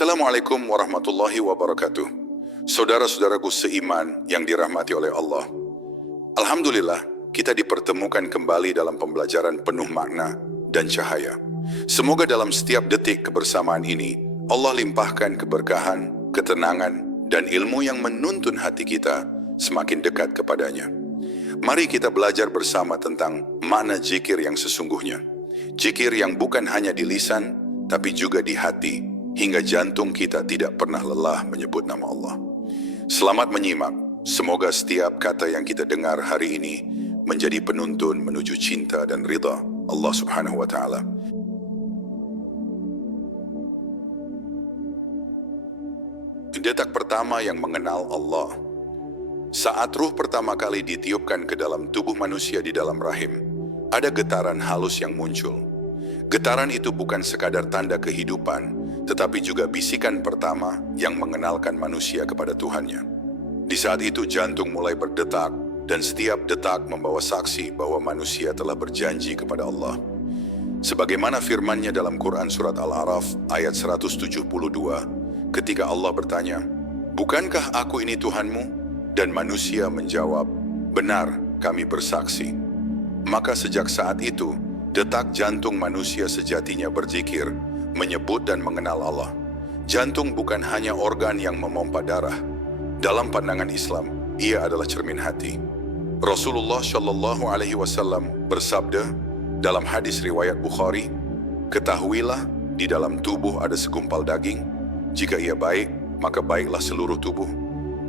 Assalamualaikum warahmatullahi wabarakatuh. Saudara-saudaraku seiman yang dirahmati oleh Allah. Alhamdulillah, kita dipertemukan kembali dalam pembelajaran penuh makna dan cahaya. Semoga dalam setiap detik kebersamaan ini, Allah limpahkan keberkahan, ketenangan, dan ilmu yang menuntun hati kita semakin dekat kepadanya. Mari kita belajar bersama tentang makna zikir yang sesungguhnya. Zikir yang bukan hanya di lisan, tapi juga di hati, hingga jantung kita tidak pernah lelah menyebut nama Allah. Selamat menyimak, semoga setiap kata yang kita dengar hari ini menjadi penuntun menuju cinta dan ridha Allah Subhanahu wa Ta'ala. Detak pertama yang mengenal Allah. Saat ruh pertama kali ditiupkan ke dalam tubuh manusia di dalam rahim, ada getaran halus yang muncul. Getaran itu bukan sekadar tanda kehidupan, tetapi juga bisikan pertama yang mengenalkan manusia kepada Tuhannya. Di saat itu jantung mulai berdetak, dan setiap detak membawa saksi bahwa manusia telah berjanji kepada Allah. Sebagaimana firman-Nya dalam Quran Surat Al-A'raf ayat 172, ketika Allah bertanya, "Bukankah aku ini Tuhanmu?" Dan manusia menjawab, "Benar, kami bersaksi." Maka sejak saat itu, detak jantung manusia sejatinya berzikir, menyebut dan mengenal Allah. Jantung bukan hanya organ yang memompa darah. Dalam pandangan Islam, ia adalah cermin hati. Rasulullah Shallallahu Alaihi Wasallam bersabda dalam hadis riwayat Bukhari, "Ketahuilah di dalam tubuh ada segumpal daging. Jika ia baik, maka baiklah seluruh tubuh.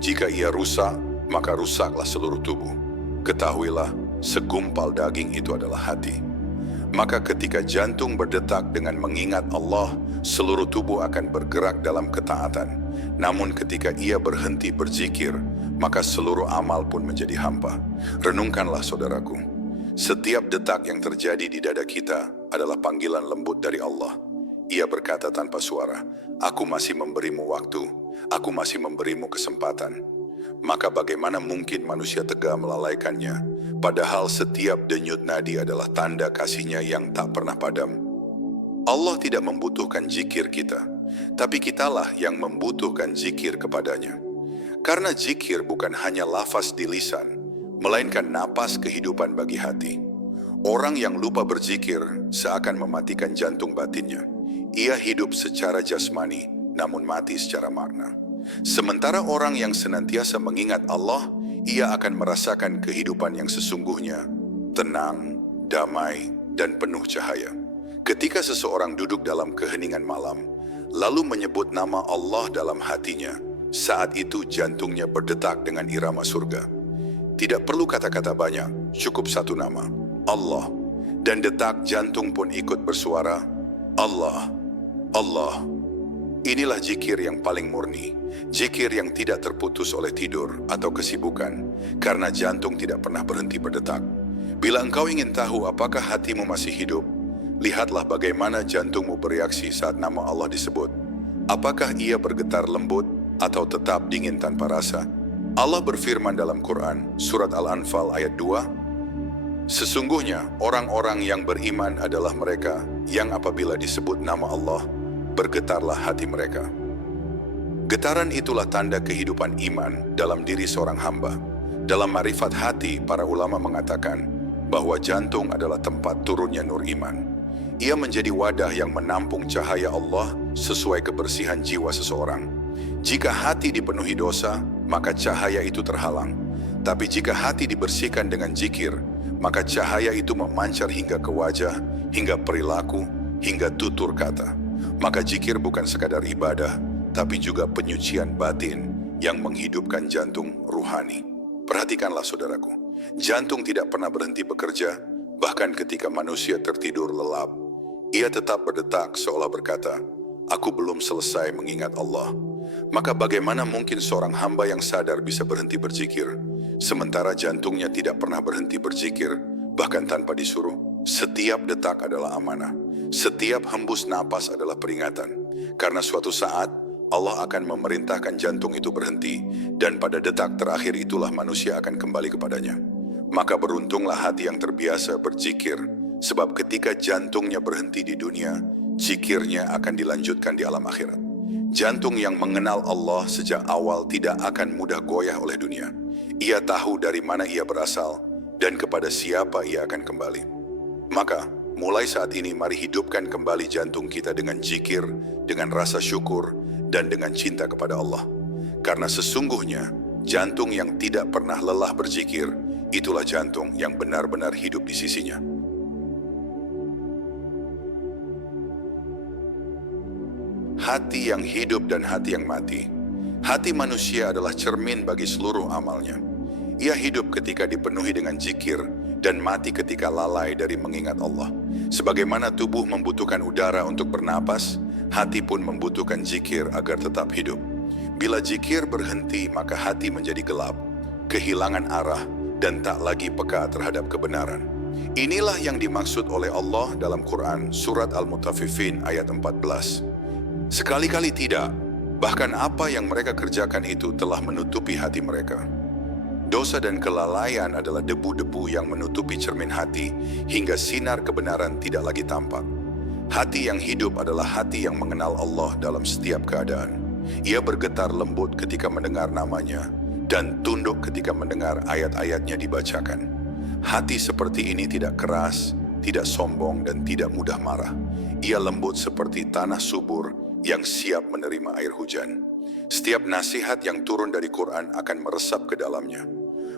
Jika ia rusak, maka rusaklah seluruh tubuh. Ketahuilah, segumpal daging itu adalah hati." Maka ketika jantung berdetak dengan mengingat Allah, seluruh tubuh akan bergerak dalam ketaatan. Namun ketika ia berhenti berzikir, maka seluruh amal pun menjadi hampa. Renungkanlah saudaraku, setiap detak yang terjadi di dada kita adalah panggilan lembut dari Allah. Ia berkata tanpa suara, "Aku masih memberimu waktu, aku masih memberimu kesempatan." Maka bagaimana mungkin manusia tega melalaikannya? Padahal setiap denyut nadi adalah tanda kasih-Nya yang tak pernah padam. Allah tidak membutuhkan zikir kita, tapi kitalah yang membutuhkan zikir kepadanya. Karena zikir bukan hanya lafaz di lisan, melainkan napas kehidupan bagi hati. Orang yang lupa berzikir seakan mematikan jantung batinnya. Ia hidup secara jasmani, namun mati secara makna. Sementara orang yang senantiasa mengingat Allah, ia akan merasakan kehidupan yang sesungguhnya, tenang, damai, dan penuh cahaya. Ketika seseorang duduk dalam keheningan malam, lalu menyebut nama Allah dalam hatinya, saat itu jantungnya berdetak dengan irama surga. Tidak perlu kata-kata banyak, cukup satu nama, Allah. Dan detak jantung pun ikut bersuara, Allah, Allah. Inilah zikir yang paling murni, zikir yang tidak terputus oleh tidur atau kesibukan, karena jantung tidak pernah berhenti berdetak. Bila engkau ingin tahu apakah hatimu masih hidup, lihatlah bagaimana jantungmu bereaksi saat nama Allah disebut. Apakah ia bergetar lembut atau tetap dingin tanpa rasa? Allah berfirman dalam Quran, Surat Al-Anfal ayat 2, "Sesungguhnya orang-orang yang beriman adalah mereka yang apabila disebut nama Allah, bergetarlah hati mereka." Getaran itulah tanda kehidupan iman dalam diri seorang hamba. Dalam Ma'rifat Hati, para ulama mengatakan bahwa jantung adalah tempat turunnya nur iman. Ia menjadi wadah yang menampung cahaya Allah sesuai kebersihan jiwa seseorang. Jika hati dipenuhi dosa, maka cahaya itu terhalang. Tapi jika hati dibersihkan dengan zikir, maka cahaya itu memancar hingga ke wajah, hingga perilaku, hingga tutur kata. Maka zikir bukan sekadar ibadah, tapi juga penyucian batin yang menghidupkan jantung ruhani. Perhatikanlah saudaraku, jantung tidak pernah berhenti bekerja, bahkan ketika manusia tertidur lelap. Ia tetap berdetak seolah berkata, "Aku belum selesai mengingat Allah." Maka bagaimana mungkin seorang hamba yang sadar bisa berhenti berzikir, sementara jantungnya tidak pernah berhenti berzikir, bahkan tanpa disuruh? Setiap detak adalah amanah. Setiap hembus napas adalah peringatan. Karena suatu saat, Allah akan memerintahkan jantung itu berhenti, dan pada detak terakhir itulah manusia akan kembali kepadanya. Maka beruntunglah hati yang terbiasa berzikir, sebab ketika jantungnya berhenti di dunia, zikirnya akan dilanjutkan di alam akhirat. Jantung yang mengenal Allah sejak awal tidak akan mudah goyah oleh dunia. Ia tahu dari mana ia berasal dan kepada siapa ia akan kembali. Maka, mulai saat ini mari hidupkan kembali jantung kita dengan zikir, dengan rasa syukur, dan dengan cinta kepada Allah. Karena sesungguhnya, jantung yang tidak pernah lelah berzikir, itulah jantung yang benar-benar hidup di sisinya. Hati yang hidup dan hati yang mati. Hati manusia adalah cermin bagi seluruh amalnya. Ia hidup ketika dipenuhi dengan zikir dan mati ketika lalai dari mengingat Allah. Sebagaimana tubuh membutuhkan udara untuk bernapas, hati pun membutuhkan zikir agar tetap hidup. Bila zikir berhenti, maka hati menjadi gelap, kehilangan arah, dan tak lagi peka terhadap kebenaran. Inilah yang dimaksud oleh Allah dalam Quran Surat Al-Mutaffifin ayat 14. Sekali-kali tidak, bahkan apa yang mereka kerjakan itu telah menutupi hati mereka. Dosa dan kelalaian adalah debu-debu yang menutupi cermin hati hingga sinar kebenaran tidak lagi tampak. Hati yang hidup adalah hati yang mengenal Allah dalam setiap keadaan. Ia bergetar lembut ketika mendengar namanya dan tunduk ketika mendengar ayat-ayatnya dibacakan. Hati seperti ini tidak keras, tidak sombong, dan tidak mudah marah. Ia lembut seperti tanah subur yang siap menerima air hujan. Setiap nasihat yang turun dari Quran akan meresap ke dalamnya,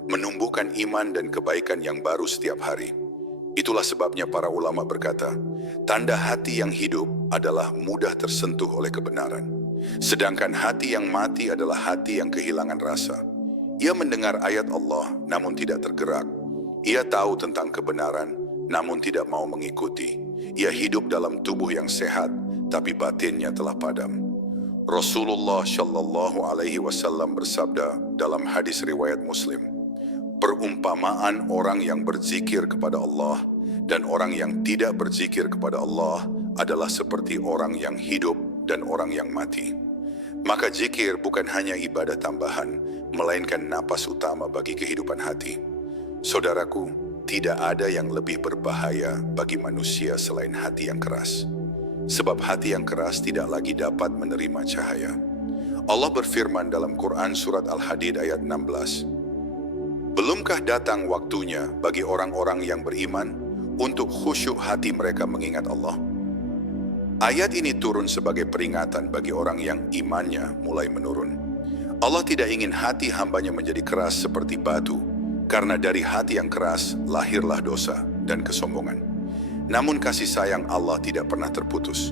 menumbuhkan iman dan kebaikan yang baru setiap hari. Itulah sebabnya para ulama berkata, tanda hati yang hidup adalah mudah tersentuh oleh kebenaran. Sedangkan hati yang mati adalah hati yang kehilangan rasa. Ia mendengar ayat Allah namun tidak tergerak. Ia tahu tentang kebenaran namun tidak mau mengikuti. Ia hidup dalam tubuh yang sehat tapi batinnya telah padam. Rasulullah Shallallahu Alaihi Wasallam bersabda dalam hadis riwayat Muslim, perumpamaan orang yang berzikir kepada Allah dan orang yang tidak berzikir kepada Allah adalah seperti orang yang hidup dan orang yang mati. Maka zikir bukan hanya ibadah tambahan, melainkan napas utama bagi kehidupan hati. Saudaraku, tidak ada yang lebih berbahaya bagi manusia selain hati yang keras. Sebab hati yang keras tidak lagi dapat menerima cahaya. Allah berfirman dalam Quran Surat Al-Hadid ayat 16, belumkah datang waktunya bagi orang-orang yang beriman untuk khusyuk hati mereka mengingat Allah? Ayat ini turun sebagai peringatan bagi orang yang imannya mulai menurun. Allah tidak ingin hati hambanya menjadi keras seperti batu, karena dari hati yang keras lahirlah dosa dan kesombongan. Namun kasih sayang Allah tidak pernah terputus.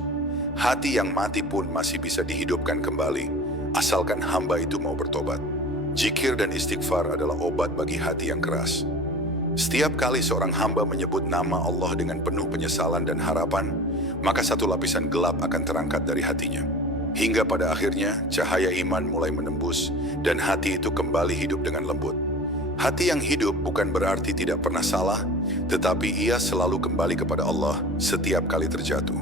Hati yang mati pun masih bisa dihidupkan kembali, asalkan hamba itu mau bertobat. Zikir dan istighfar adalah obat bagi hati yang keras. Setiap kali seorang hamba menyebut nama Allah dengan penuh penyesalan dan harapan, maka satu lapisan gelap akan terangkat dari hatinya. Hingga pada akhirnya cahaya iman mulai menembus dan hati itu kembali hidup dengan lembut. Hati yang hidup bukan berarti tidak pernah salah, tetapi ia selalu kembali kepada Allah setiap kali terjatuh.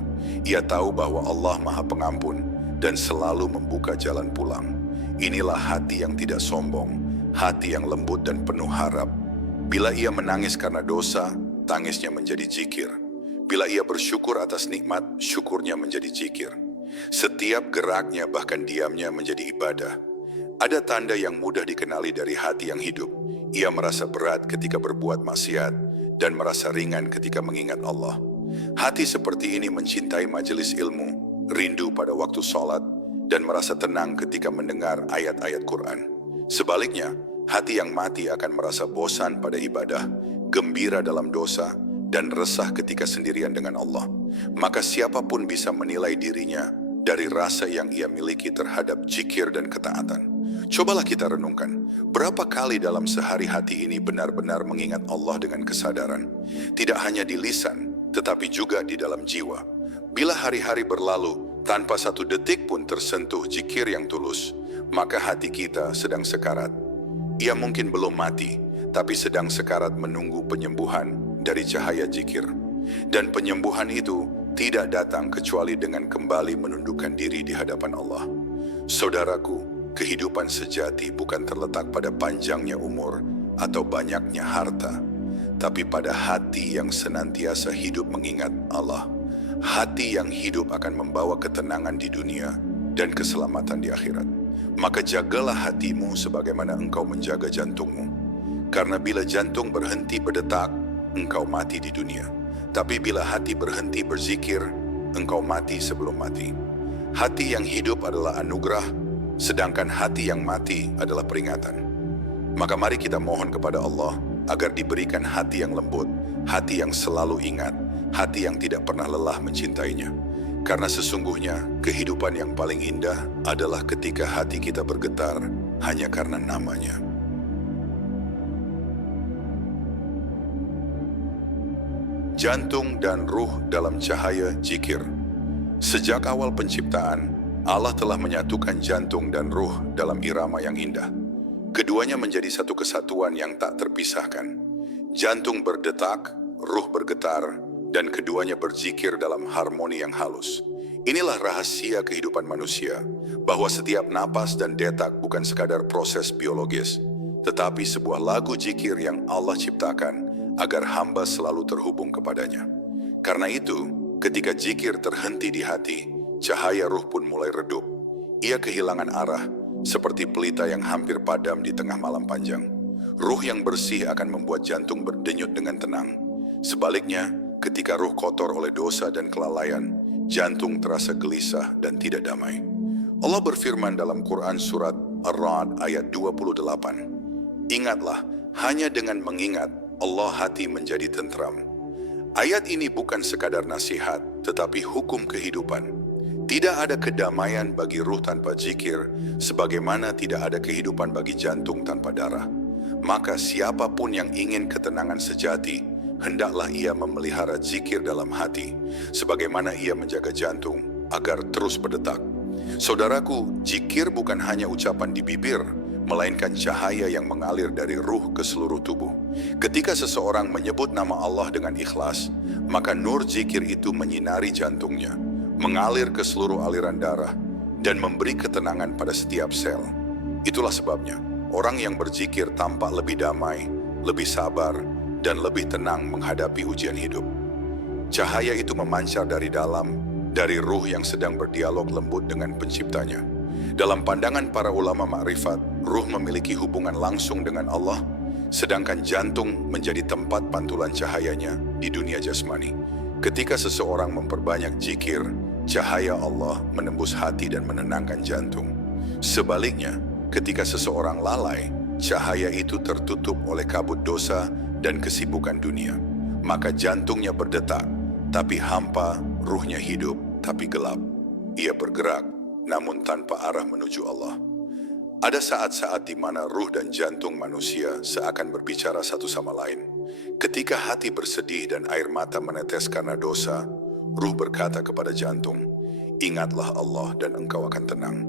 Ia tahu bahwa Allah Maha Pengampun dan selalu membuka jalan pulang. Inilah hati yang tidak sombong, hati yang lembut dan penuh harap. Bila ia menangis karena dosa, tangisnya menjadi zikir. Bila ia bersyukur atas nikmat, syukurnya menjadi zikir. Setiap geraknya bahkan diamnya menjadi ibadah. Ada tanda yang mudah dikenali dari hati yang hidup. Ia merasa berat ketika berbuat maksiat dan merasa ringan ketika mengingat Allah. Hati seperti ini mencintai majelis ilmu, rindu pada waktu sholat, dan merasa tenang ketika mendengar ayat-ayat Quran. Sebaliknya, hati yang mati akan merasa bosan pada ibadah, gembira dalam dosa, dan resah ketika sendirian dengan Allah. Maka siapapun bisa menilai dirinya dari rasa yang ia miliki terhadap zikir dan ketaatan. Cobalah kita renungkan, berapa kali dalam sehari hati ini benar-benar mengingat Allah dengan kesadaran. Tidak hanya di lisan, tetapi juga di dalam jiwa. Bila hari-hari berlalu, tanpa satu detik pun tersentuh zikir yang tulus, maka hati kita sedang sekarat. Ia mungkin belum mati, tapi sedang sekarat menunggu penyembuhan dari cahaya zikir. Dan penyembuhan itu tidak datang kecuali dengan kembali menundukkan diri di hadapan Allah. Saudaraku, kehidupan sejati bukan terletak pada panjangnya umur atau banyaknya harta, tapi pada hati yang senantiasa hidup mengingat Allah. Hati yang hidup akan membawa ketenangan di dunia dan keselamatan di akhirat. Maka jagalah hatimu sebagaimana engkau menjaga jantungmu. Karena bila jantung berhenti berdetak, engkau mati di dunia. Tapi bila hati berhenti berzikir, engkau mati sebelum mati. Hati yang hidup adalah anugerah, sedangkan hati yang mati adalah peringatan. Maka mari kita mohon kepada Allah agar diberikan hati yang lembut, hati yang selalu ingat, hati yang tidak pernah lelah mencintainya. Karena sesungguhnya kehidupan yang paling indah adalah ketika hati kita bergetar hanya karena namanya. Jantung dan ruh dalam cahaya zikir. Sejak awal penciptaan, Allah telah menyatukan jantung dan ruh dalam irama yang indah. Keduanya menjadi satu kesatuan yang tak terpisahkan. Jantung berdetak, ruh bergetar, dan keduanya berzikir dalam harmoni yang halus. Inilah rahasia kehidupan manusia, bahwa setiap napas dan detak bukan sekadar proses biologis, tetapi sebuah lagu zikir yang Allah ciptakan agar hamba selalu terhubung kepadanya. Karena itu, ketika zikir terhenti di hati, cahaya ruh pun mulai redup. Ia kehilangan arah, seperti pelita yang hampir padam di tengah malam panjang. Ruh yang bersih akan membuat jantung berdenyut dengan tenang. Sebaliknya, ketika ruh kotor oleh dosa dan kelalaian, jantung terasa gelisah dan tidak damai. Allah berfirman dalam Quran surat Ar-Ra'd ayat 28. Ingatlah, hanya dengan mengingat Allah hati menjadi tentram. Ayat ini bukan sekadar nasihat, tetapi hukum kehidupan. Tidak ada kedamaian bagi ruh tanpa zikir, sebagaimana tidak ada kehidupan bagi jantung tanpa darah. Maka siapapun yang ingin ketenangan sejati, hendaklah ia memelihara zikir dalam hati, sebagaimana ia menjaga jantung agar terus berdetak. Saudaraku, zikir bukan hanya ucapan di bibir, melainkan cahaya yang mengalir dari ruh ke seluruh tubuh. Ketika seseorang menyebut nama Allah dengan ikhlas, maka nur zikir itu menyinari jantungnya, mengalir ke seluruh aliran darah, dan memberi ketenangan pada setiap sel. Itulah sebabnya, orang yang berzikir tampak lebih damai, lebih sabar, dan lebih tenang menghadapi ujian hidup. Cahaya itu memancar dari dalam, dari ruh yang sedang berdialog lembut dengan penciptanya. Dalam pandangan para ulama makrifat, ruh memiliki hubungan langsung dengan Allah, sedangkan jantung menjadi tempat pantulan cahayanya di dunia jasmani. Ketika seseorang memperbanyak zikir, cahaya Allah menembus hati dan menenangkan jantung. Sebaliknya, ketika seseorang lalai, cahaya itu tertutup oleh kabut dosa dan kesibukan dunia. Maka jantungnya berdetak, tapi hampa, ruhnya hidup, tapi gelap. Ia bergerak, namun tanpa arah menuju Allah. Ada saat-saat di mana ruh dan jantung manusia seakan berbicara satu sama lain. Ketika hati bersedih dan air mata menetes karena dosa, ruh berkata kepada jantung, "Ingatlah Allah dan engkau akan tenang."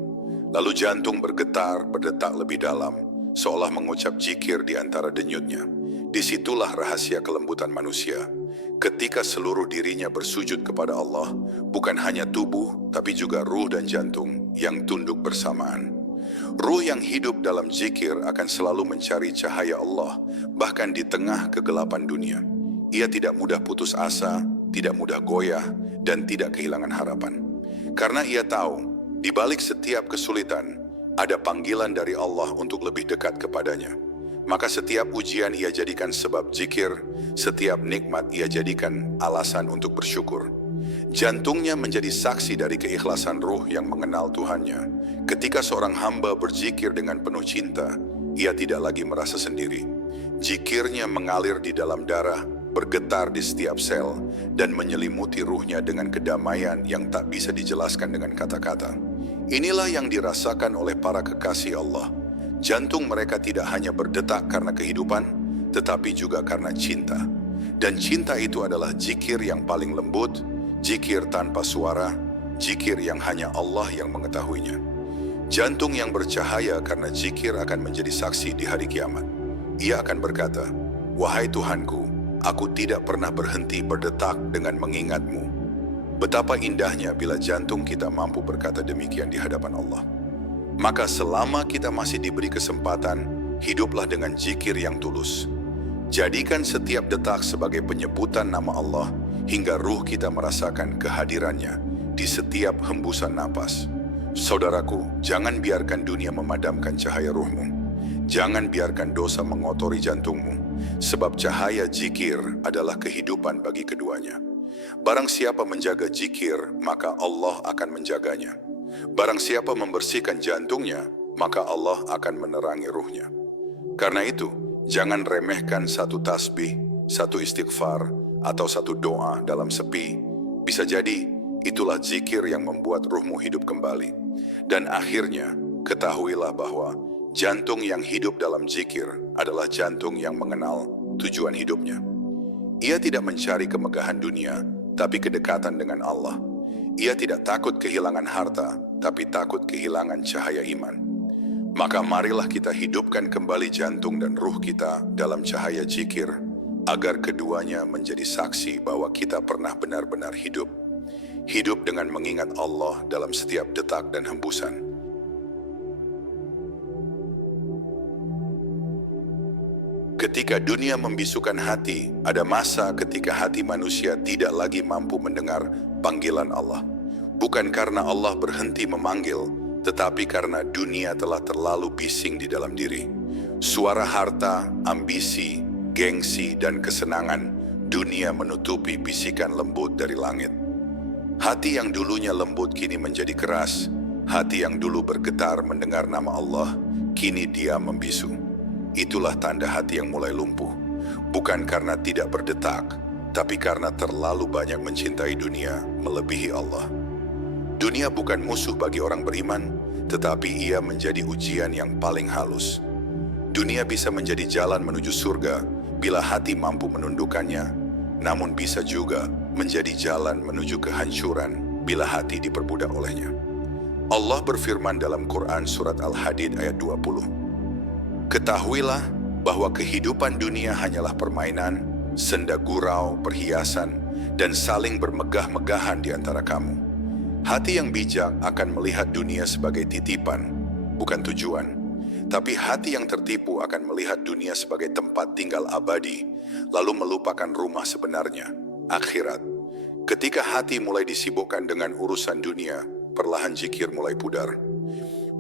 Lalu jantung bergetar, berdetak lebih dalam, seolah mengucap zikir di antara denyutnya. Disitulah rahasia kelembutan manusia. Ketika seluruh dirinya bersujud kepada Allah, bukan hanya tubuh, tapi juga ruh dan jantung yang tunduk bersamaan. Ruh yang hidup dalam zikir akan selalu mencari cahaya Allah, bahkan di tengah kegelapan dunia. Ia tidak mudah putus asa, tidak mudah goyah, dan tidak kehilangan harapan. Karena ia tahu, di balik setiap kesulitan, ada panggilan dari Allah untuk lebih dekat kepadanya. Maka setiap ujian ia jadikan sebab zikir, setiap nikmat ia jadikan alasan untuk bersyukur. Jantungnya menjadi saksi dari keikhlasan ruh yang mengenal Tuhannya. Ketika seorang hamba berzikir dengan penuh cinta, ia tidak lagi merasa sendiri. Zikirnya mengalir di dalam darah, bergetar di setiap sel, dan menyelimuti ruhnya dengan kedamaian yang tak bisa dijelaskan dengan kata-kata. Inilah yang dirasakan oleh para kekasih Allah. Jantung mereka tidak hanya berdetak karena kehidupan, tetapi juga karena cinta. Dan cinta itu adalah zikir yang paling lembut, zikir tanpa suara, zikir yang hanya Allah yang mengetahuinya. Jantung yang bercahaya karena zikir akan menjadi saksi di hari kiamat. Ia akan berkata, "Wahai Tuhanku, aku tidak pernah berhenti berdetak dengan mengingat-Mu." Betapa indahnya bila jantung kita mampu berkata demikian di hadapan Allah. Maka selama kita masih diberi kesempatan, hiduplah dengan zikir yang tulus. Jadikan setiap detak sebagai penyebutan nama Allah, hingga ruh kita merasakan kehadirannya di setiap hembusan napas. Saudaraku, jangan biarkan dunia memadamkan cahaya ruhmu. Jangan biarkan dosa mengotori jantungmu, sebab cahaya zikir adalah kehidupan bagi keduanya. Barang siapa menjaga zikir, maka Allah akan menjaganya. Barang siapa membersihkan jantungnya, maka Allah akan menerangi ruhnya. Karena itu, jangan remehkan satu tasbih, satu istighfar, atau satu doa dalam sepi. Bisa jadi, itulah zikir yang membuat ruhmu hidup kembali. Dan akhirnya, ketahuilah bahwa jantung yang hidup dalam zikir adalah jantung yang mengenal tujuan hidupnya. Ia tidak mencari kemegahan dunia, tapi kedekatan dengan Allah. Ia tidak takut kehilangan harta, tapi takut kehilangan cahaya iman. Maka marilah kita hidupkan kembali jantung dan ruh kita dalam cahaya zikir, agar keduanya menjadi saksi bahwa kita pernah benar-benar hidup. Hidup dengan mengingat Allah dalam setiap detak dan hembusan. Ketika dunia membisukan hati, ada masa ketika hati manusia tidak lagi mampu mendengar panggilan Allah. Bukan karena Allah berhenti memanggil, tetapi karena dunia telah terlalu bising di dalam diri. Suara harta, ambisi, gengsi, dan kesenangan, dunia menutupi bisikan lembut dari langit. Hati yang dulunya lembut kini menjadi keras. Hati yang dulu bergetar mendengar nama Allah, kini dia membisu. Itulah tanda hati yang mulai lumpuh. Bukan karena tidak berdetak, tapi karena terlalu banyak mencintai dunia melebihi Allah. Dunia bukan musuh bagi orang beriman, tetapi ia menjadi ujian yang paling halus. Dunia bisa menjadi jalan menuju surga bila hati mampu menundukkannya, namun bisa juga menjadi jalan menuju kehancuran bila hati diperbudak olehnya. Allah berfirman dalam Quran surat Al-Hadid ayat 20. Ketahuilah bahwa kehidupan dunia hanyalah permainan, senda gurau, perhiasan, dan saling bermegah-megahan di antara kamu. Hati yang bijak akan melihat dunia sebagai titipan, bukan tujuan. Tapi hati yang tertipu akan melihat dunia sebagai tempat tinggal abadi, lalu melupakan rumah sebenarnya, akhirat. Ketika hati mulai disibukkan dengan urusan dunia, perlahan zikir mulai pudar.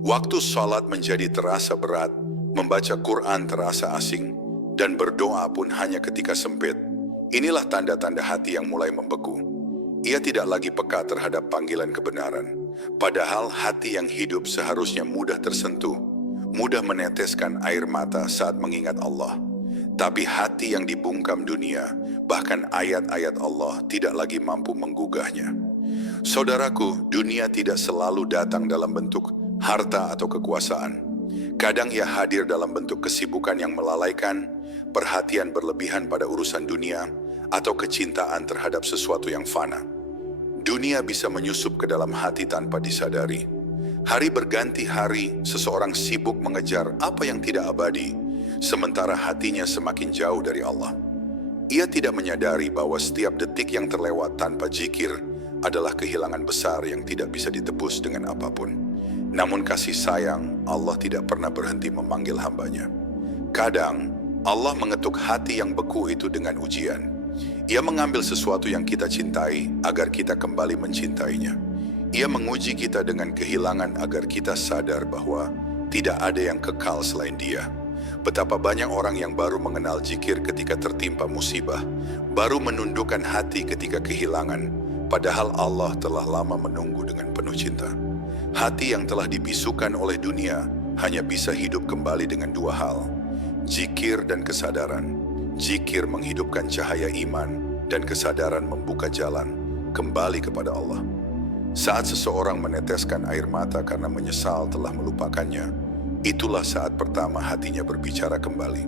Waktu salat menjadi terasa berat, membaca Quran terasa asing, dan berdoa pun hanya ketika sempit. Inilah tanda-tanda hati yang mulai membeku. Ia tidak lagi peka terhadap panggilan kebenaran. Padahal hati yang hidup seharusnya mudah tersentuh, mudah meneteskan air mata saat mengingat Allah. Tapi hati yang dibungkam dunia, bahkan ayat-ayat Allah tidak lagi mampu menggugahnya. Saudaraku, dunia tidak selalu datang dalam bentuk harta atau kekuasaan. Kadang ia hadir dalam bentuk kesibukan yang melalaikan, perhatian berlebihan pada urusan dunia, atau kecintaan terhadap sesuatu yang fana. Dunia bisa menyusup ke dalam hati tanpa disadari. Hari berganti hari, seseorang sibuk mengejar apa yang tidak abadi, sementara hatinya semakin jauh dari Allah. Ia tidak menyadari bahwa setiap detik yang terlewat tanpa zikir adalah kehilangan besar yang tidak bisa ditebus dengan apapun. Namun kasih sayang, Allah tidak pernah berhenti memanggil hambanya. Kadang, Allah mengetuk hati yang beku itu dengan ujian. Ia mengambil sesuatu yang kita cintai agar kita kembali mencintainya. Ia menguji kita dengan kehilangan agar kita sadar bahwa tidak ada yang kekal selain Dia. Betapa banyak orang yang baru mengenal zikir ketika tertimpa musibah, baru menundukkan hati ketika kehilangan, padahal Allah telah lama menunggu dengan penuh cinta. Hati yang telah dibisukan oleh dunia hanya bisa hidup kembali dengan dua hal: zikir dan kesadaran. Zikir menghidupkan cahaya iman, dan kesadaran membuka jalan kembali kepada Allah. Saat seseorang meneteskan air mata karena menyesal telah melupakannya, itulah saat pertama hatinya berbicara kembali.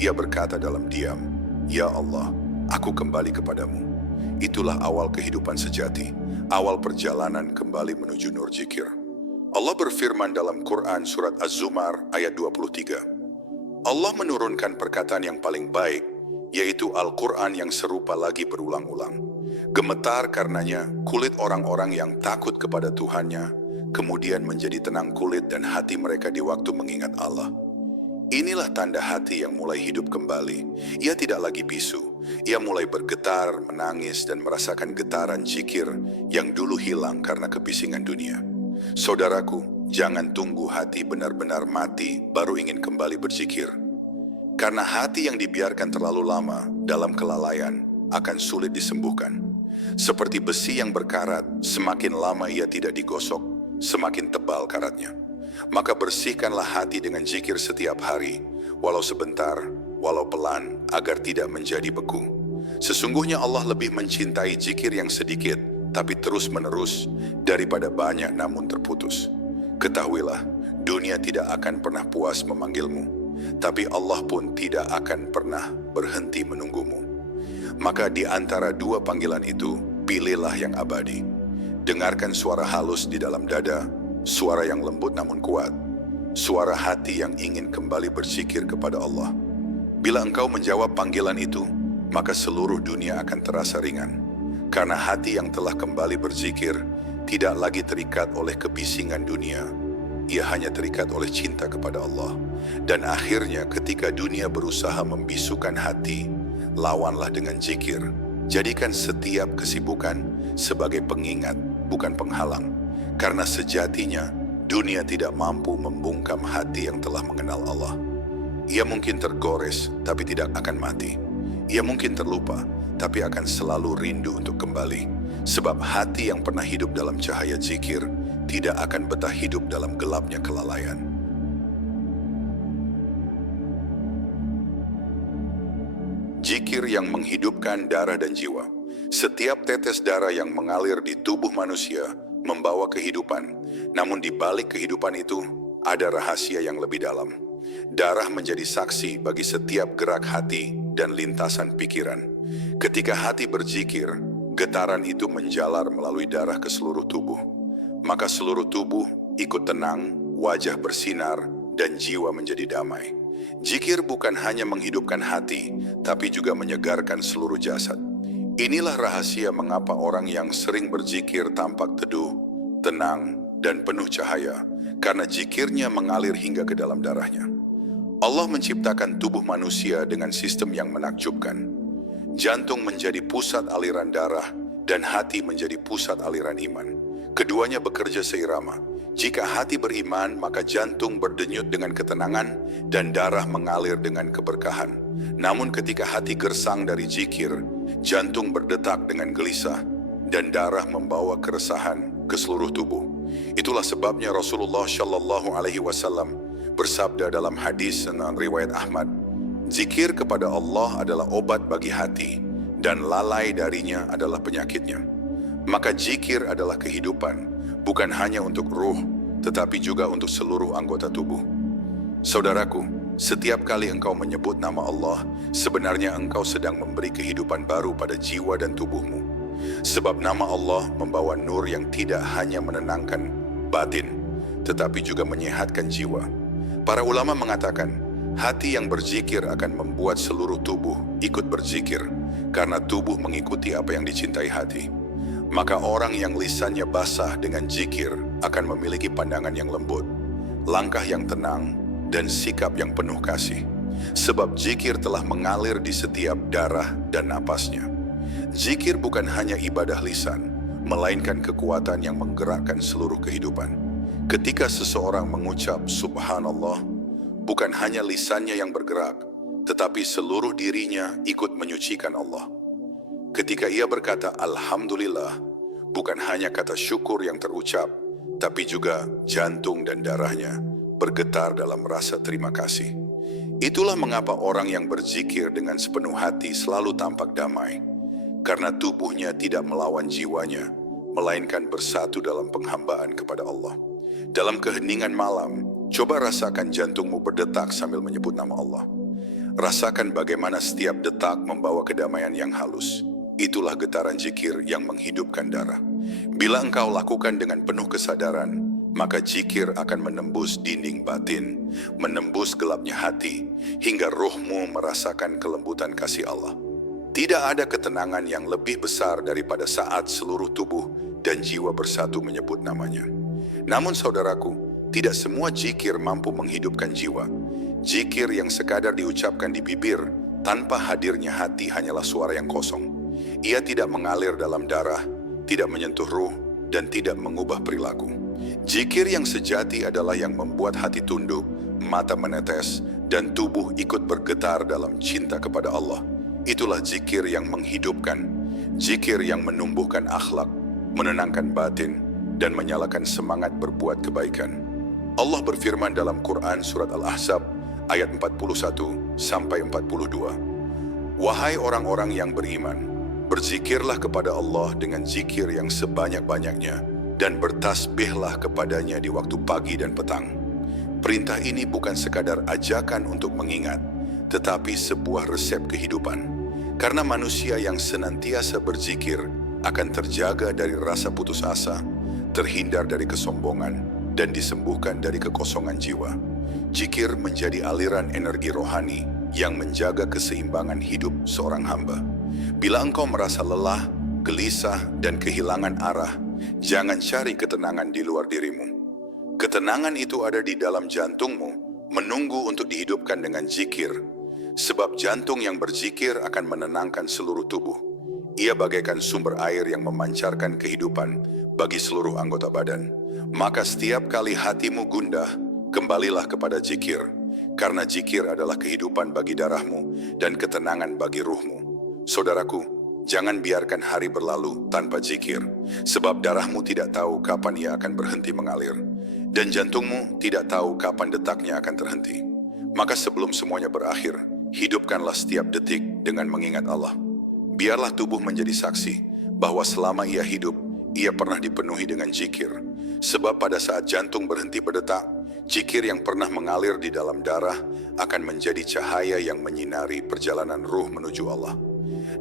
Ia berkata dalam diam, "Ya Allah, aku kembali kepadamu." Itulah awal kehidupan sejati, awal perjalanan kembali menuju nur zikir. Allah berfirman dalam Quran surat Az-Zumar ayat 23. Allah menurunkan perkataan yang paling baik, yaitu Al-Quran yang serupa lagi berulang-ulang. Gemetar karenanya kulit orang-orang yang takut kepada Tuhannya, kemudian menjadi tenang kulit dan hati mereka di waktu mengingat Allah. Inilah tanda hati yang mulai hidup kembali. Ia tidak lagi bisu. Ia mulai bergetar, menangis, dan merasakan getaran zikir yang dulu hilang karena kebisingan dunia. Saudaraku, jangan tunggu hati benar-benar mati baru ingin kembali berzikir. Karena hati yang dibiarkan terlalu lama dalam kelalaian akan sulit disembuhkan. Seperti besi yang berkarat, semakin lama ia tidak digosok, semakin tebal karatnya. Maka bersihkanlah hati dengan zikir setiap hari, walau sebentar, walau pelan, agar tidak menjadi beku. Sesungguhnya Allah lebih mencintai zikir yang sedikit, tapi terus-menerus, daripada banyak namun terputus. Ketahuilah, dunia tidak akan pernah puas memanggilmu, tapi Allah pun tidak akan pernah berhenti menunggumu. Maka di antara dua panggilan itu, pilihlah yang abadi. Dengarkan suara halus di dalam dada, suara yang lembut namun kuat, suara hati yang ingin kembali berzikir kepada Allah. Bila engkau menjawab panggilan itu, maka seluruh dunia akan terasa ringan. Karena hati yang telah kembali berzikir tidak lagi terikat oleh kebisingan dunia. Ia hanya terikat oleh cinta kepada Allah. Dan akhirnya ketika dunia berusaha membisukan hati, lawanlah dengan zikir. Jadikan setiap kesibukan sebagai pengingat, bukan penghalang. Karena sejatinya dunia tidak mampu membungkam hati yang telah mengenal Allah. Ia mungkin tergores, tapi tidak akan mati. Ia mungkin terlupa, tapi akan selalu rindu untuk kembali. Sebab hati yang pernah hidup dalam cahaya zikir tidak akan betah hidup dalam gelapnya kelalaian. Zikir yang menghidupkan darah dan jiwa. Setiap tetes darah yang mengalir di tubuh manusia membawa kehidupan. Namun di balik kehidupan itu ada rahasia yang lebih dalam. Darah menjadi saksi bagi setiap gerak hati dan lintasan pikiran. Ketika hati berzikir, getaran itu menjalar melalui darah ke seluruh tubuh. Maka seluruh tubuh ikut tenang, wajah bersinar, dan jiwa menjadi damai. Zikir bukan hanya menghidupkan hati, tapi juga menyegarkan seluruh jasad. Inilah rahasia mengapa orang yang sering berzikir tampak teduh, tenang, dan penuh cahaya, karena zikirnya mengalir hingga ke dalam darahnya. Allah menciptakan tubuh manusia dengan sistem yang menakjubkan. Jantung menjadi pusat aliran darah, dan hati menjadi pusat aliran iman. Keduanya bekerja seirama. Jika hati beriman, maka jantung berdenyut dengan ketenangan dan darah mengalir dengan keberkahan. Namun ketika hati gersang dari zikir, jantung berdetak dengan gelisah dan darah membawa keresahan ke seluruh tubuh. Itulah sebabnya Rasulullah Shallallahu Alaihi Wasallam bersabda dalam hadis riwayat Ahmad, zikir kepada Allah adalah obat bagi hati dan lalai darinya adalah penyakitnya. Maka zikir adalah kehidupan, bukan hanya untuk ruh, tetapi juga untuk seluruh anggota tubuh. Saudaraku, setiap kali engkau menyebut nama Allah, sebenarnya engkau sedang memberi kehidupan baru pada jiwa dan tubuhmu. Sebab nama Allah membawa nur yang tidak hanya menenangkan batin, tetapi juga menyehatkan jiwa. Para ulama mengatakan, hati yang berzikir akan membuat seluruh tubuh ikut berzikir, karena tubuh mengikuti apa yang dicintai hati. Maka orang yang lisannya basah dengan zikir akan memiliki pandangan yang lembut, langkah yang tenang, dan sikap yang penuh kasih. Sebab zikir telah mengalir di setiap darah dan napasnya. Zikir bukan hanya ibadah lisan, melainkan kekuatan yang menggerakkan seluruh kehidupan. Ketika seseorang mengucap Subhanallah, bukan hanya lisannya yang bergerak, tetapi seluruh dirinya ikut menyucikan Allah. Ketika ia berkata Alhamdulillah, bukan hanya kata syukur yang terucap, tapi juga jantung dan darahnya bergetar dalam rasa terima kasih. Itulah mengapa orang yang berzikir dengan sepenuh hati selalu tampak damai, karena tubuhnya tidak melawan jiwanya, melainkan bersatu dalam penghambaan kepada Allah. Dalam keheningan malam, coba rasakan jantungmu berdetak sambil menyebut nama Allah. Rasakan bagaimana setiap detak membawa kedamaian yang halus. Itulah getaran zikir yang menghidupkan darah. Bila engkau lakukan dengan penuh kesadaran, maka zikir akan menembus dinding batin, menembus gelapnya hati, hingga ruhmu merasakan kelembutan kasih Allah. Tidak ada ketenangan yang lebih besar daripada saat seluruh tubuh dan jiwa bersatu menyebut namanya. Namun saudaraku, tidak semua zikir mampu menghidupkan jiwa. Zikir yang sekadar diucapkan di bibir, tanpa hadirnya hati hanyalah suara yang kosong. Ia tidak mengalir dalam darah, tidak menyentuh ruh, dan tidak mengubah perilaku. Zikir yang sejati adalah yang membuat hati tunduk, mata menetes, dan tubuh ikut bergetar dalam cinta kepada Allah. Itulah zikir yang menghidupkan, zikir yang menumbuhkan akhlak, menenangkan batin, dan menyalakan semangat berbuat kebaikan. Allah berfirman dalam Quran surat Al-Ahzab ayat 41-42. Wahai orang-orang yang beriman, berzikirlah kepada Allah dengan zikir yang sebanyak-banyaknya dan bertasbihlah kepadanya di waktu pagi dan petang. Perintah ini bukan sekadar ajakan untuk mengingat, tetapi sebuah resep kehidupan. Karena manusia yang senantiasa berzikir akan terjaga dari rasa putus asa, terhindar dari kesombongan, dan disembuhkan dari kekosongan jiwa. Zikir menjadi aliran energi rohani yang menjaga keseimbangan hidup seorang hamba. Bila engkau merasa lelah, gelisah, dan kehilangan arah, jangan cari ketenangan di luar dirimu. Ketenangan itu ada di dalam jantungmu, menunggu untuk dihidupkan dengan zikir. Sebab jantung yang berzikir akan menenangkan seluruh tubuh. Ia bagaikan sumber air yang memancarkan kehidupan bagi seluruh anggota badan. Maka setiap kali hatimu gundah, kembalilah kepada zikir. Karena zikir adalah kehidupan bagi darahmu dan ketenangan bagi ruhmu. Saudaraku, jangan biarkan hari berlalu tanpa zikir, sebab darahmu tidak tahu kapan ia akan berhenti mengalir, dan jantungmu tidak tahu kapan detaknya akan terhenti. Maka sebelum semuanya berakhir, hidupkanlah setiap detik dengan mengingat Allah. Biarlah tubuh menjadi saksi bahwa selama ia hidup, ia pernah dipenuhi dengan zikir. Sebab pada saat jantung berhenti berdetak, zikir yang pernah mengalir di dalam darah akan menjadi cahaya yang menyinari perjalanan ruh menuju Allah.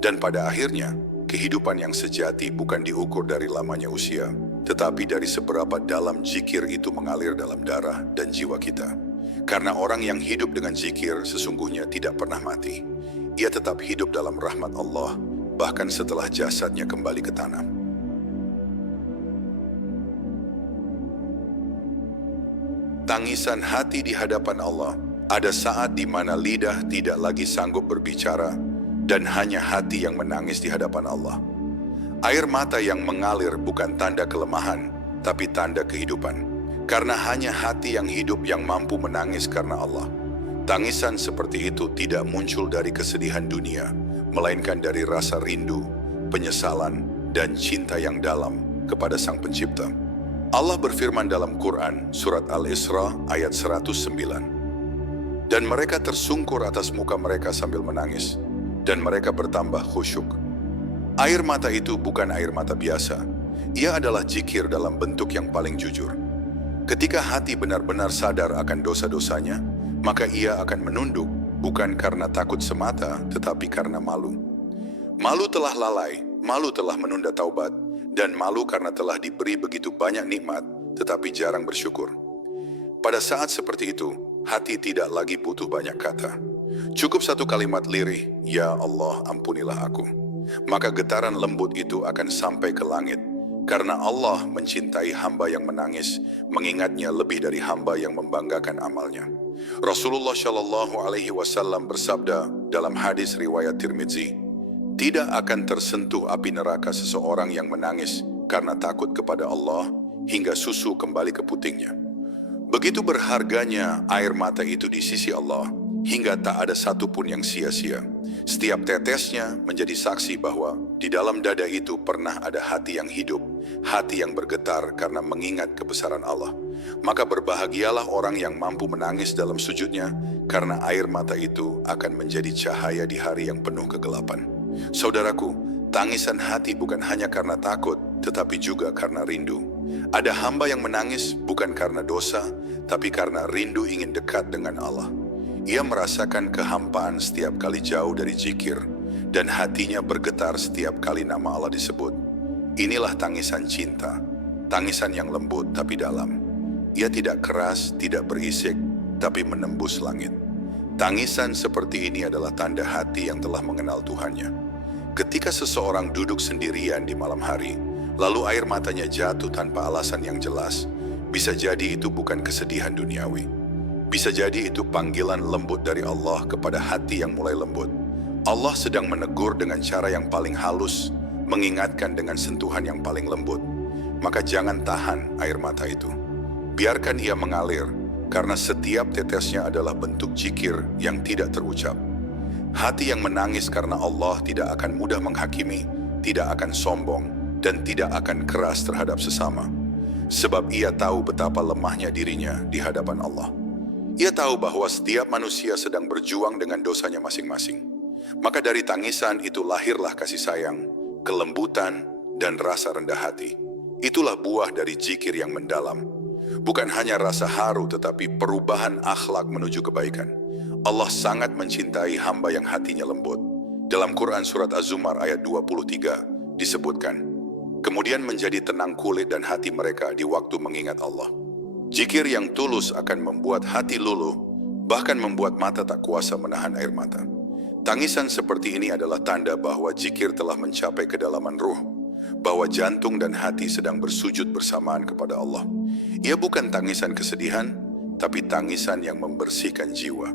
Dan pada akhirnya, kehidupan yang sejati bukan diukur dari lamanya usia, tetapi dari seberapa dalam zikir itu mengalir dalam darah dan jiwa kita. Karena orang yang hidup dengan zikir sesungguhnya tidak pernah mati. Ia tetap hidup dalam rahmat Allah, bahkan setelah jasadnya kembali ke tanah. Tangisan hati di hadapan Allah. Ada saat di mana lidah tidak lagi sanggup berbicara dan hanya hati yang menangis di hadapan Allah. Air mata yang mengalir bukan tanda kelemahan, tapi tanda kehidupan. Karena hanya hati yang hidup yang mampu menangis karena Allah. Tangisan seperti itu tidak muncul dari kesedihan dunia, melainkan dari rasa rindu, penyesalan, dan cinta yang dalam kepada Sang Pencipta. Allah berfirman dalam Quran, surat Al-Isra ayat 109. Dan mereka tersungkur atas muka mereka sambil menangis, dan mereka bertambah khusyuk. Air mata itu bukan air mata biasa. Ia adalah zikir dalam bentuk yang paling jujur. Ketika hati benar-benar sadar akan dosa-dosanya, maka ia akan menunduk, bukan karena takut semata, tetapi karena malu. Malu telah lalai, malu telah menunda taubat, dan malu karena telah diberi begitu banyak nikmat, tetapi jarang bersyukur. Pada saat seperti itu, hati tidak lagi butuh banyak kata. Cukup satu kalimat lirih, "Ya Allah, ampunilah aku." Maka getaran lembut itu akan sampai ke langit, karena Allah mencintai hamba yang menangis, mengingatnya lebih dari hamba yang membanggakan amalnya. Rasulullah Shallallahu Alaihi Wasallam bersabda dalam hadis riwayat Tirmidzi, "Tidak akan tersentuh api neraka seseorang yang menangis karena takut kepada Allah hingga susu kembali ke putingnya." Begitu berharganya air mata itu di sisi Allah, hingga tak ada satupun yang sia-sia. Setiap tetesnya menjadi saksi bahwa di dalam dada itu pernah ada hati yang hidup, hati yang bergetar karena mengingat kebesaran Allah. Maka berbahagialah orang yang mampu menangis dalam sujudnya, karena air mata itu akan menjadi cahaya di hari yang penuh kegelapan. Saudaraku, tangisan hati bukan hanya karena takut, tetapi juga karena rindu. Ada hamba yang menangis bukan karena dosa, tapi karena rindu ingin dekat dengan Allah. Ia merasakan kehampaan setiap kali jauh dari zikir, dan hatinya bergetar setiap kali nama Allah disebut. Inilah tangisan cinta, tangisan yang lembut tapi dalam. Ia tidak keras, tidak berisik, tapi menembus langit. Tangisan seperti ini adalah tanda hati yang telah mengenal Tuhannya. Ketika seseorang duduk sendirian di malam hari, lalu air matanya jatuh tanpa alasan yang jelas, bisa jadi itu bukan kesedihan duniawi. Bisa jadi itu panggilan lembut dari Allah kepada hati yang mulai lembut. Allah sedang menegur dengan cara yang paling halus, mengingatkan dengan sentuhan yang paling lembut. Maka jangan tahan air mata itu. Biarkan ia mengalir, karena setiap tetesnya adalah bentuk zikir yang tidak terucap. Hati yang menangis karena Allah tidak akan mudah menghakimi, tidak akan sombong, dan tidak akan keras terhadap sesama. Sebab ia tahu betapa lemahnya dirinya di hadapan Allah. Ia tahu bahwa setiap manusia sedang berjuang dengan dosanya masing-masing. Maka dari tangisan itu lahirlah kasih sayang, kelembutan, dan rasa rendah hati. Itulah buah dari zikir yang mendalam. Bukan hanya rasa haru tetapi perubahan akhlak menuju kebaikan. Allah sangat mencintai hamba yang hatinya lembut. Dalam Quran surat Az-Zumar ayat 23 disebutkan, kemudian menjadi tenang kulit dan hati mereka di waktu mengingat Allah. Zikir yang tulus akan membuat hati luluh, bahkan membuat mata tak kuasa menahan air mata. Tangisan seperti ini adalah tanda bahwa zikir telah mencapai kedalaman ruh, bahwa jantung dan hati sedang bersujud bersamaan kepada Allah. Ia bukan tangisan kesedihan, tapi tangisan yang membersihkan jiwa.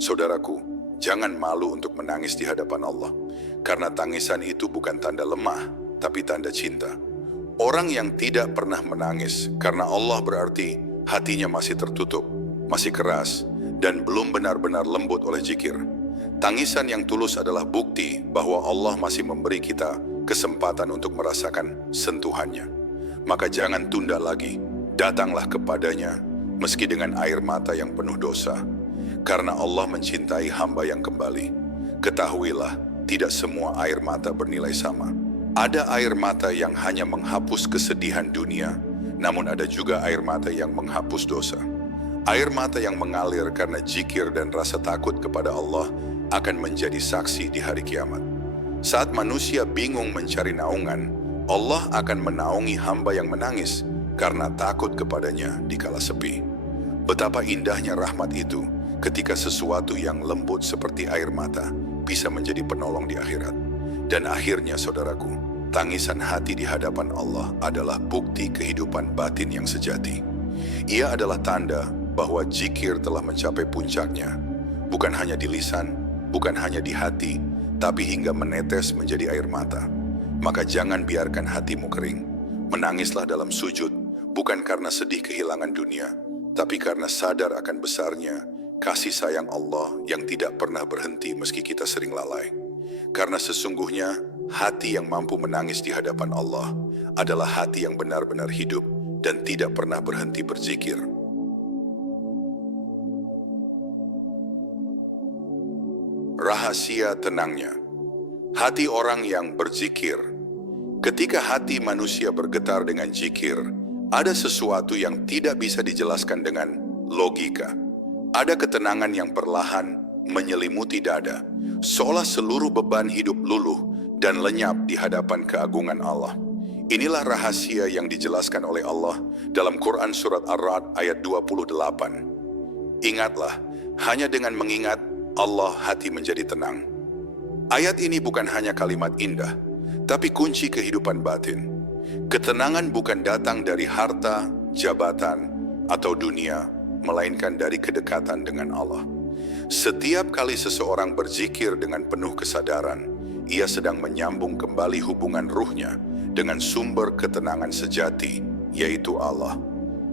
Saudaraku, jangan malu untuk menangis di hadapan Allah, karena tangisan itu bukan tanda lemah, tapi tanda cinta. Orang yang tidak pernah menangis karena Allah berarti hatinya masih tertutup, masih keras, dan belum benar-benar lembut oleh zikir. Tangisan yang tulus adalah bukti bahwa Allah masih memberi kita kesempatan untuk merasakan sentuhannya. Maka jangan tunda lagi, datanglah kepadanya meski dengan air mata yang penuh dosa. Karena Allah mencintai hamba yang kembali. Ketahuilah, tidak semua air mata bernilai sama. Ada air mata yang hanya menghapus kesedihan dunia, namun ada juga air mata yang menghapus dosa. Air mata yang mengalir karena zikir dan rasa takut kepada Allah akan menjadi saksi di hari kiamat. Saat manusia bingung mencari naungan, Allah akan menaungi hamba yang menangis karena takut kepadanya di kala sepi. Betapa indahnya rahmat itu ketika sesuatu yang lembut seperti air mata bisa menjadi penolong di akhirat. Dan akhirnya saudaraku, tangisan hati di hadapan Allah adalah bukti kehidupan batin yang sejati. Ia adalah tanda bahwa zikir telah mencapai puncaknya, bukan hanya di lisan, bukan hanya di hati, tapi hingga menetes menjadi air mata. Maka jangan biarkan hatimu kering. Menangislah dalam sujud, bukan karena sedih kehilangan dunia, tapi karena sadar akan besarnya kasih sayang Allah yang tidak pernah berhenti meski kita sering lalai. Karena sesungguhnya hati yang mampu menangis di hadapan Allah adalah hati yang benar-benar hidup dan tidak pernah berhenti berzikir. Rahasia tenangnya hati orang yang berzikir. Ketika hati manusia bergetar dengan zikir, ada sesuatu yang tidak bisa dijelaskan dengan logika. Ada ketenangan yang perlahan menyelimuti dada, seolah seluruh beban hidup luluh dan lenyap di hadapan keagungan Allah. Inilah rahasia yang dijelaskan oleh Allah dalam Quran surat Ar-Ra'd ayat 28. Ingatlah, hanya dengan mengingat Allah hati menjadi tenang. Ayat ini bukan hanya kalimat indah, tapi kunci kehidupan batin. Ketenangan bukan datang dari harta, jabatan, atau dunia, melainkan dari kedekatan dengan Allah. Setiap kali seseorang berzikir dengan penuh kesadaran, ia sedang menyambung kembali hubungan ruhnya dengan sumber ketenangan sejati, yaitu Allah.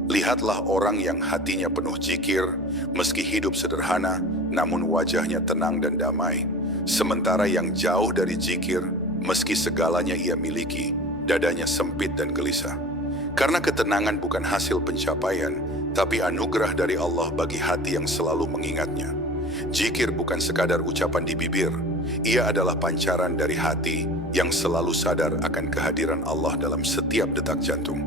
Lihatlah orang yang hatinya penuh zikir, meski hidup sederhana, namun wajahnya tenang dan damai. Sementara yang jauh dari zikir, meski segalanya ia miliki, dadanya sempit dan gelisah. Karena ketenangan bukan hasil pencapaian, tapi anugerah dari Allah bagi hati yang selalu mengingatnya. Zikir bukan sekadar ucapan di bibir, ia adalah pancaran dari hati yang selalu sadar akan kehadiran Allah dalam setiap detak jantung.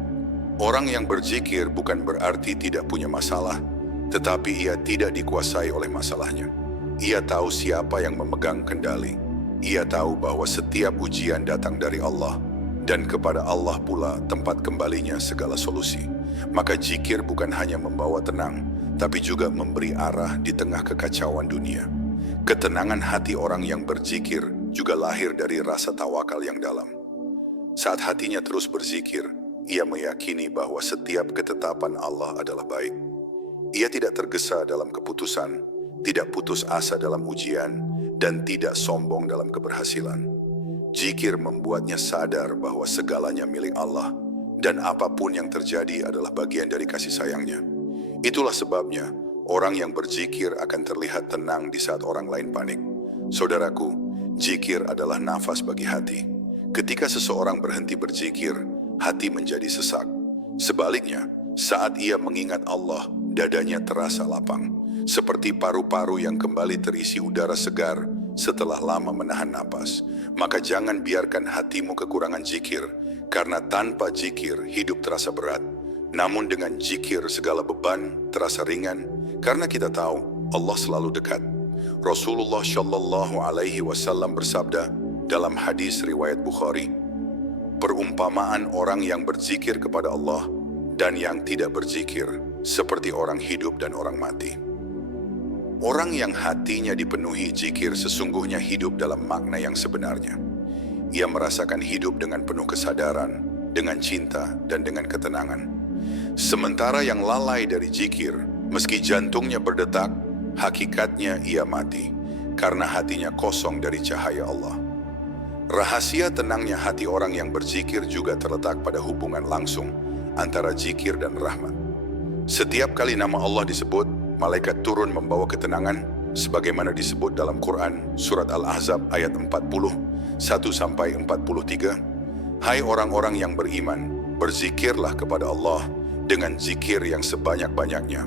Orang yang berzikir bukan berarti tidak punya masalah, tetapi ia tidak dikuasai oleh masalahnya. Ia tahu siapa yang memegang kendali. Ia tahu bahwa setiap ujian datang dari Allah, dan kepada Allah pula tempat kembalinya segala solusi. Maka zikir bukan hanya membawa tenang, tapi juga memberi arah di tengah kekacauan dunia. Ketenangan hati orang yang berzikir juga lahir dari rasa tawakal yang dalam. Saat hatinya terus berzikir, ia meyakini bahwa setiap ketetapan Allah adalah baik. Ia tidak tergesa dalam keputusan, tidak putus asa dalam ujian, dan tidak sombong dalam keberhasilan. Zikir membuatnya sadar bahwa segalanya milik Allah, dan apapun yang terjadi adalah bagian dari kasih sayangnya. Itulah sebabnya orang yang berzikir akan terlihat tenang di saat orang lain panik. Saudaraku, zikir adalah nafas bagi hati. Ketika seseorang berhenti berzikir, hati menjadi sesak. Sebaliknya, saat ia mengingat Allah, dadanya terasa lapang, seperti paru-paru yang kembali terisi udara segar setelah lama menahan napas. Maka jangan biarkan hatimu kekurangan zikir, karena tanpa zikir hidup terasa berat. Namun dengan zikir segala beban terasa ringan, karena kita tahu Allah selalu dekat. Rasulullah Shallallahu Alaihi Wasallam bersabda dalam hadis riwayat Bukhari, perumpamaan orang yang berzikir kepada Allah dan yang tidak berzikir seperti orang hidup dan orang mati. Orang yang hatinya dipenuhi zikir sesungguhnya hidup dalam makna yang sebenarnya. Ia merasakan hidup dengan penuh kesadaran, dengan cinta, dan dengan ketenangan. Sementara yang lalai dari zikir, meski jantungnya berdetak, hakikatnya ia mati, karena hatinya kosong dari cahaya Allah. Rahasia tenangnya hati orang yang berzikir juga terletak pada hubungan langsung antara zikir dan rahmat. Setiap kali nama Allah disebut, malaikat turun membawa ketenangan, sebagaimana disebut dalam Quran, surat Al-Ahzab ayat 41-43. Hai orang-orang yang beriman, berzikirlah kepada Allah dengan zikir yang sebanyak-banyaknya.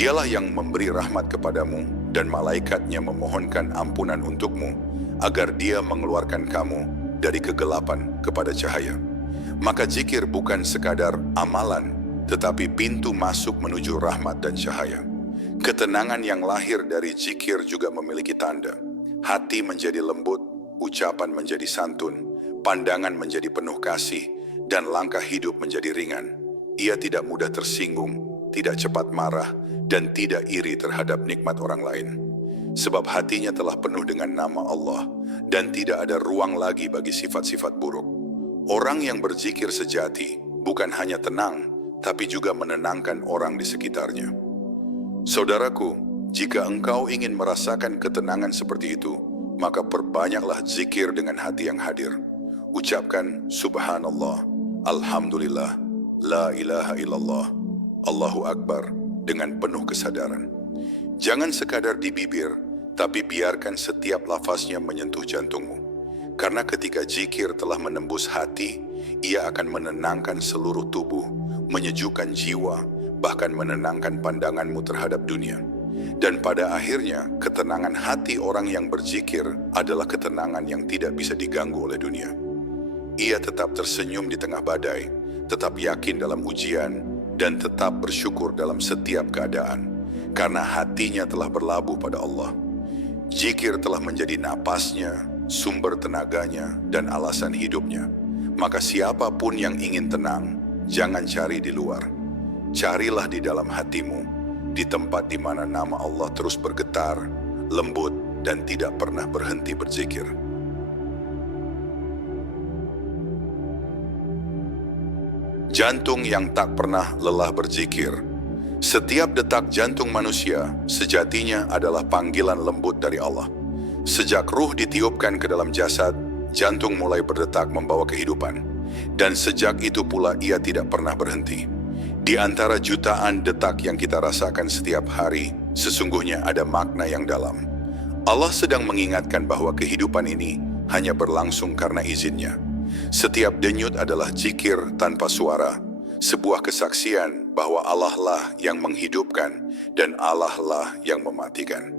Dialah yang memberi rahmat kepadamu dan malaikatnya memohonkan ampunan untukmu agar dia mengeluarkan kamu dari kegelapan kepada cahaya. Maka zikir bukan sekadar amalan, tetapi pintu masuk menuju rahmat dan cahaya. Ketenangan yang lahir dari zikir juga memiliki tanda. Hati menjadi lembut, ucapan menjadi santun, pandangan menjadi penuh kasih, dan langkah hidup menjadi ringan. Ia tidak mudah tersinggung, tidak cepat marah, dan tidak iri terhadap nikmat orang lain. Sebab hatinya telah penuh dengan nama Allah, dan tidak ada ruang lagi bagi sifat-sifat buruk. Orang yang berzikir sejati bukan hanya tenang, tapi juga menenangkan orang di sekitarnya. Saudaraku, jika engkau ingin merasakan ketenangan seperti itu, maka perbanyaklah zikir dengan hati yang hadir. Ucapkan Subhanallah, Alhamdulillah, La ilaha illallah, Allahu Akbar dengan penuh kesadaran. Jangan sekadar di bibir, tapi biarkan setiap lafaznya menyentuh jantungmu. Karena ketika zikir telah menembus hati, ia akan menenangkan seluruh tubuh, menyejukkan jiwa, bahkan menenangkan pandanganmu terhadap dunia. Dan pada akhirnya, ketenangan hati orang yang berzikir adalah ketenangan yang tidak bisa diganggu oleh dunia. Ia tetap tersenyum di tengah badai, tetap yakin dalam ujian, dan tetap bersyukur dalam setiap keadaan, karena hatinya telah berlabuh pada Allah. Zikir telah menjadi napasnya, sumber tenaganya, dan alasan hidupnya. Maka siapapun yang ingin tenang, jangan cari di luar. Carilah di dalam hatimu, di tempat di mana nama Allah terus bergetar, lembut, dan tidak pernah berhenti berzikir. Jantung yang tak pernah lelah berzikir. Setiap detak jantung manusia sejatinya adalah panggilan lembut dari Allah. Sejak ruh ditiupkan ke dalam jasad, jantung mulai berdetak membawa kehidupan. Dan sejak itu pula ia tidak pernah berhenti. Di antara jutaan detak yang kita rasakan setiap hari, sesungguhnya ada makna yang dalam. Allah sedang mengingatkan bahwa kehidupan ini hanya berlangsung karena izinnya. Setiap denyut adalah zikir tanpa suara, sebuah kesaksian bahwa Allah lah yang menghidupkan dan Allah lah yang mematikan.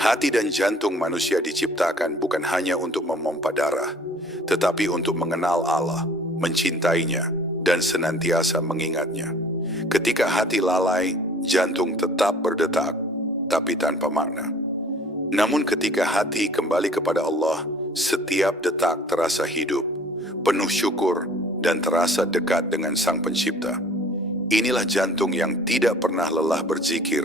Hati dan jantung manusia diciptakan bukan hanya untuk memompa darah, tetapi untuk mengenal Allah, mencintainya, dan senantiasa mengingatnya. Ketika hati lalai, jantung tetap berdetak, tapi tanpa makna. Namun ketika hati kembali kepada Allah, setiap detak terasa hidup, penuh syukur, dan terasa dekat dengan Sang Pencipta. Inilah jantung yang tidak pernah lelah berzikir,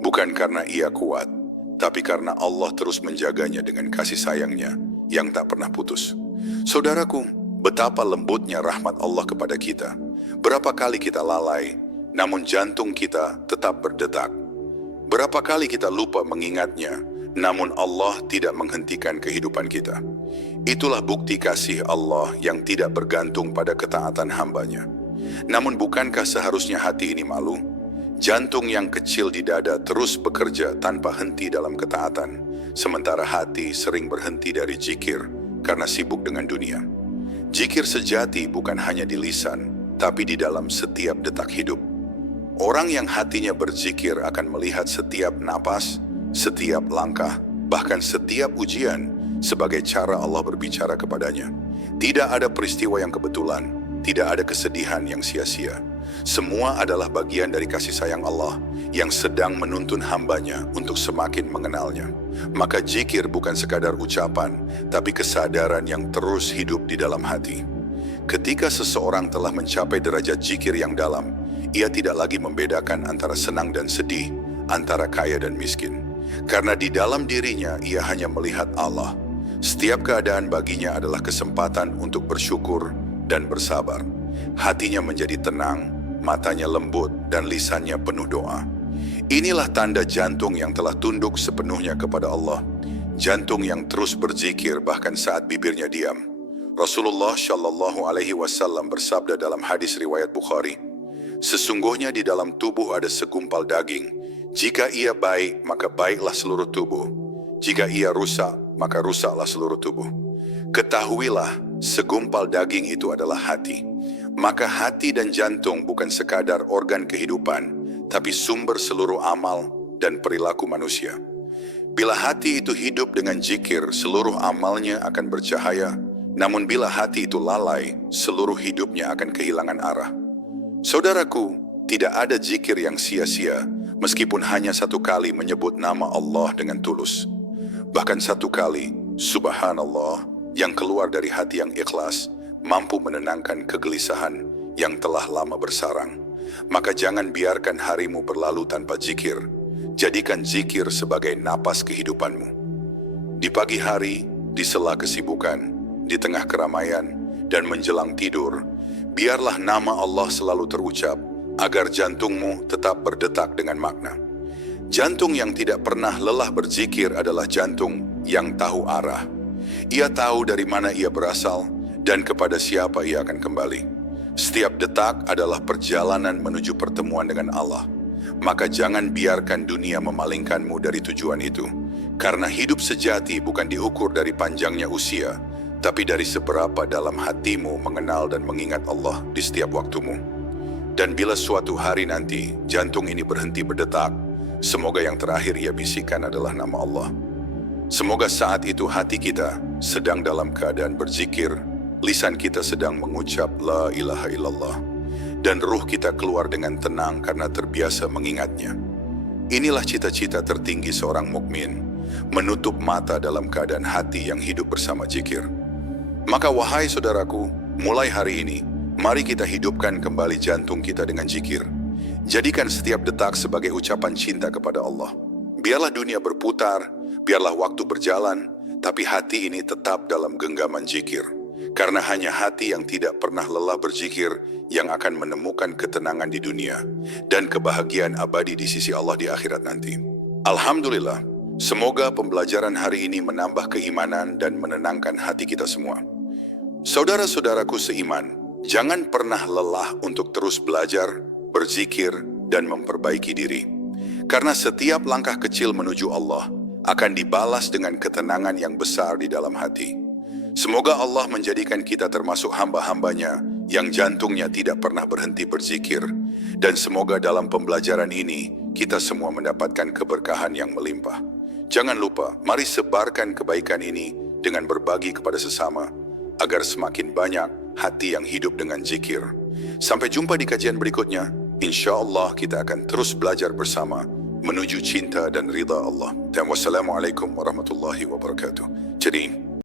bukan karena ia kuat, tapi karena Allah terus menjaganya dengan kasih sayangnya yang tak pernah putus. Saudaraku, betapa lembutnya rahmat Allah kepada kita. Berapa kali kita lalai, namun jantung kita tetap berdetak. Berapa kali kita lupa mengingatnya, namun Allah tidak menghentikan kehidupan kita. Itulah bukti kasih Allah yang tidak bergantung pada ketaatan hambanya. Namun bukankah seharusnya hati ini malu? Jantung yang kecil di dada terus bekerja tanpa henti dalam ketaatan, sementara hati sering berhenti dari zikir karena sibuk dengan dunia. Zikir sejati bukan hanya di lisan, tapi di dalam setiap detak hidup. Orang yang hatinya berzikir akan melihat setiap napas, setiap langkah, bahkan setiap ujian sebagai cara Allah berbicara kepadanya. Tidak ada peristiwa yang kebetulan, tidak ada kesedihan yang sia-sia. Semua adalah bagian dari kasih sayang Allah yang sedang menuntun hambanya untuk semakin mengenalnya. Maka zikir bukan sekadar ucapan, tapi kesadaran yang terus hidup di dalam hati. Ketika seseorang telah mencapai derajat zikir yang dalam, ia tidak lagi membedakan antara senang dan sedih, antara kaya dan miskin. Karena di dalam dirinya ia hanya melihat Allah. Setiap keadaan baginya adalah kesempatan untuk bersyukur dan bersabar. Hatinya menjadi tenang, matanya lembut, dan lisannya penuh doa. Inilah tanda jantung yang telah tunduk sepenuhnya kepada Allah. Jantung yang terus berzikir bahkan saat bibirnya diam. Rasulullah Shallallahu Alaihi Wasallam bersabda dalam hadis riwayat Bukhari, "Sesungguhnya di dalam tubuh ada segumpal daging. Jika ia baik, maka baiklah seluruh tubuh. Jika ia rusak, maka rusaklah seluruh tubuh. Ketahuilah, segumpal daging itu adalah hati. Maka hati dan jantung bukan sekadar organ kehidupan, tapi sumber seluruh amal dan perilaku manusia. Bila hati itu hidup dengan zikir, seluruh amalnya akan bercahaya. Namun bila hati itu lalai, seluruh hidupnya akan kehilangan arah." Saudaraku, tidak ada zikir yang sia-sia, meskipun hanya satu kali menyebut nama Allah dengan tulus. Bahkan satu kali, subhanallah, yang keluar dari hati yang ikhlas, mampu menenangkan kegelisahan yang telah lama bersarang. Maka jangan biarkan harimu berlalu tanpa zikir. Jadikan zikir sebagai napas kehidupanmu. Di pagi hari, di sela kesibukan, di tengah keramaian, dan menjelang tidur, biarlah nama Allah selalu terucap, agar jantungmu tetap berdetak dengan makna. Jantung yang tidak pernah lelah berzikir adalah jantung yang tahu arah. Ia tahu dari mana ia berasal dan kepada siapa ia akan kembali. Setiap detak adalah perjalanan menuju pertemuan dengan Allah. Maka jangan biarkan dunia memalingkanmu dari tujuan itu. Karena hidup sejati bukan diukur dari panjangnya usia, tapi dari seberapa dalam hatimu mengenal dan mengingat Allah di setiap waktumu. Dan bila suatu hari nanti jantung ini berhenti berdetak, semoga yang terakhir ia bisikan adalah nama Allah. Semoga saat itu hati kita sedang dalam keadaan berzikir, lisan kita sedang mengucap la ilaha illallah, dan ruh kita keluar dengan tenang karena terbiasa mengingatnya. Inilah cita-cita tertinggi seorang mukmin, menutup mata dalam keadaan hati yang hidup bersama zikir. Maka wahai saudaraku, mulai hari ini, mari kita hidupkan kembali jantung kita dengan zikir. Jadikan setiap detak sebagai ucapan cinta kepada Allah. Biarlah dunia berputar, biarlah waktu berjalan, tapi hati ini tetap dalam genggaman zikir. Karena hanya hati yang tidak pernah lelah berzikir yang akan menemukan ketenangan di dunia dan kebahagiaan abadi di sisi Allah di akhirat nanti. Alhamdulillah, semoga pembelajaran hari ini menambah keimanan dan menenangkan hati kita semua. Saudara-saudaraku seiman, jangan pernah lelah untuk terus belajar, berzikir, dan memperbaiki diri. Karena setiap langkah kecil menuju Allah akan dibalas dengan ketenangan yang besar di dalam hati. Semoga Allah menjadikan kita termasuk hamba-hambanya yang jantungnya tidak pernah berhenti berzikir. Dan semoga dalam pembelajaran ini kita semua mendapatkan keberkahan yang melimpah. Jangan lupa, mari sebarkan kebaikan ini dengan berbagi kepada sesama, agar semakin banyak hati yang hidup dengan zikir. Sampai jumpa di kajian berikutnya. Insya Allah kita akan terus belajar bersama menuju cinta dan ridha Allah. Dan wassalamualaikum warahmatullahi wabarakatuh. Jadi